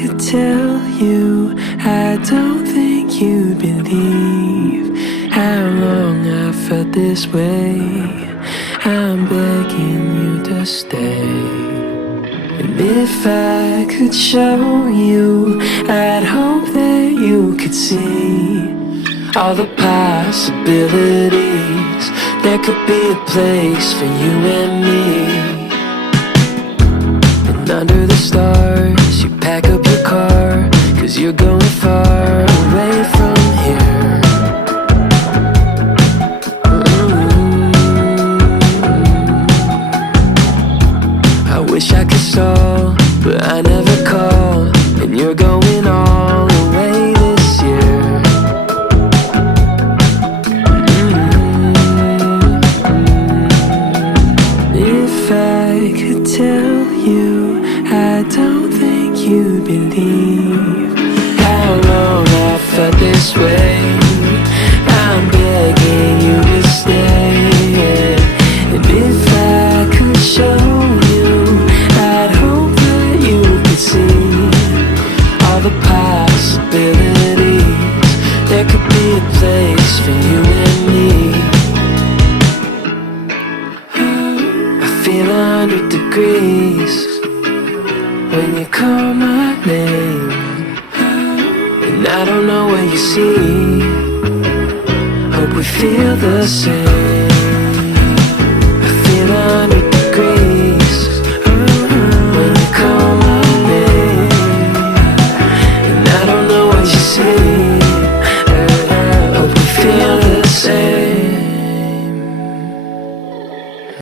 could tell you, I don't think you'd believe how long I felt this way. I'm begging you to stay. And if I could show you, I'd hope that you could see all the possibilities. There could be a place for you and me. And under the stars, you pack up your car, 'cause you're going far away from here. I wish I could stall, but I never call. And you're going all the way this year. If I could tell you, I don't think you'd believe how long I felt this way. I'm begging you to stay. And if I could show you, I'd hope that you could see all the possibilities. There could be a place for you and me. I feel 100 degrees when you call my name, and I don't know what you see. Hope we feel the same.